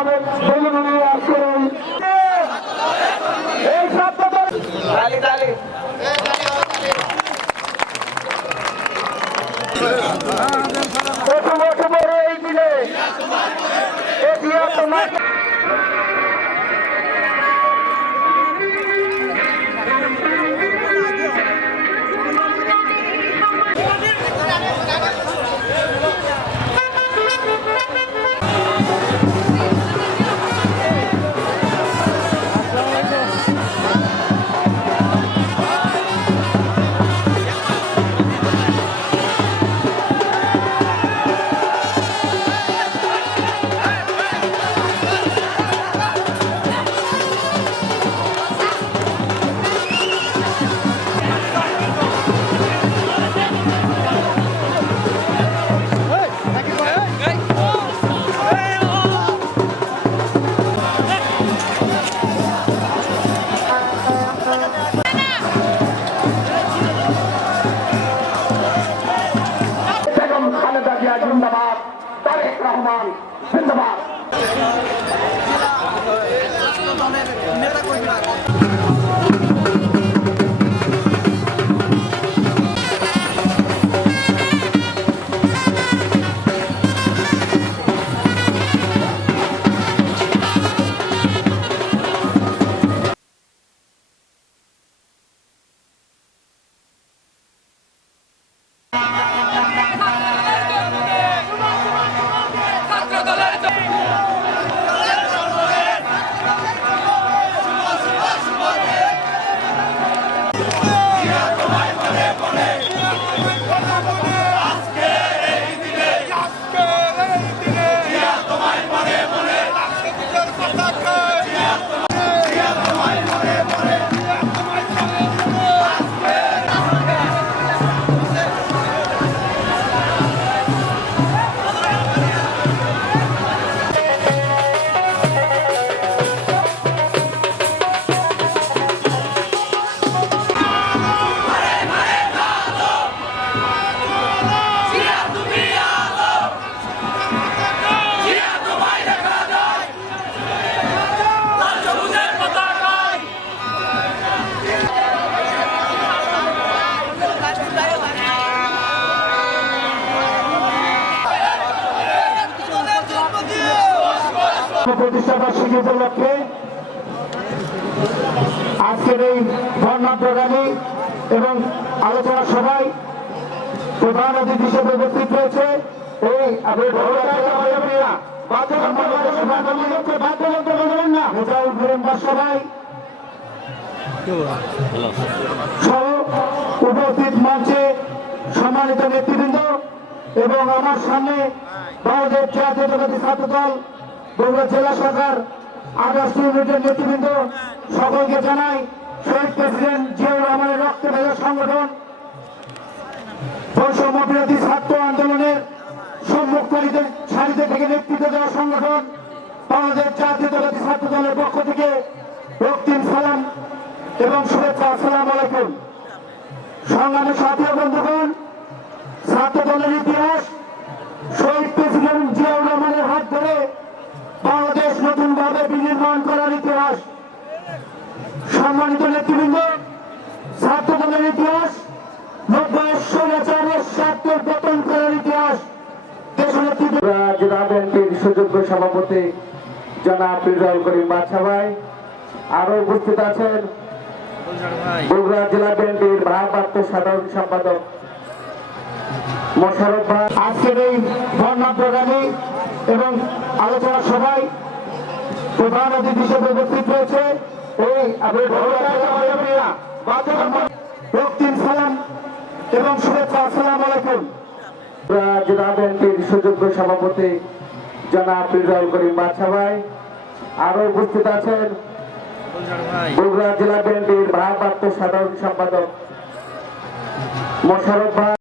আমাদের বেলুনি আজকের এই ছাত্র এই দিনে তোমার जिंदाबाद तारेक रहमान जिंदाबाद প্রতিষ্ঠাবার্ষিকী উপলক্ষে আজকের এই ধর্ণা প্রোগ্রামে এবং আলোচনা সভায় প্রধান অতিথি হিসেবে উপস্থিত রয়েছে এই সভায় উপস্থিত মঞ্চে সম্মানিত নেতৃবৃন্দ এবং আমার সামনে বাংলাদেশ জাতীয়তাবাদী ছাত্র দল বগুড়া জেলা শাখার আগামী ইউনিটের নেতৃবৃন্দ সকলকে জানাই শহীদ প্রেসিডেন্ট জিয়াউর রহমানের রক্তে ভেজা সংগঠন বৈষম্য বিরোধী ছাত্র আন্দোলনের সম্মুখকারীদের সারিতে থেকে নেতৃত্ব দেওয়া সংগঠন বাংলাদেশ জাতীয়তাবাদী ছাত্র দলের পক্ষ থেকে রক্তিম সালাম এবং শুভেচ্ছা। আসসালামু আলাইকুম। সংগ্রামী সাথী বন্ধুগণ, ছাত্র দলের ইতিহাস শহীদ প্রেসিডেন্ট জিয়াউর রহমানের হাত ধরে বাংলাদেশ নতুন ভাবে বিনির্মাণ করার ইতিহাস। সম্মানিত নেতৃবৃন্দ, ছাত্র দলের ইতিহাস 90 স্বৈরাচারের স্বার্থের পতন করার ইতিহাস। জেলা বিএনপির সুযোগ্য সভাপতি জনাব রিজাউল করিম বাদশা ভাই, আরো উপস্থিত আছেন বগুড়া জেলা বিএনপির ভারপ্রাপ্ত সাধারণ সম্পাদক মোশাররফ ভাই। আজকের এই ধর্ণা প্রোগ্রামে এবং আলোচনা সভায় প্রধান অতিথি হিসেবে উপস্থিত রয়েছে এই রক্তিম সালাম এবং শুভেচ্ছা। আসসালামু আলাইকুম। জেলা বিএনপির সুযোগ্য সভাপতি জনাব রিজাউল করিম বাদশা ভাই, আরো উপস্থিত আছেন বগুড়া জেলা বিএনপির ভারপ্রাপ্ত সাধারণ সম্পাদক মোশাররফ ভাই।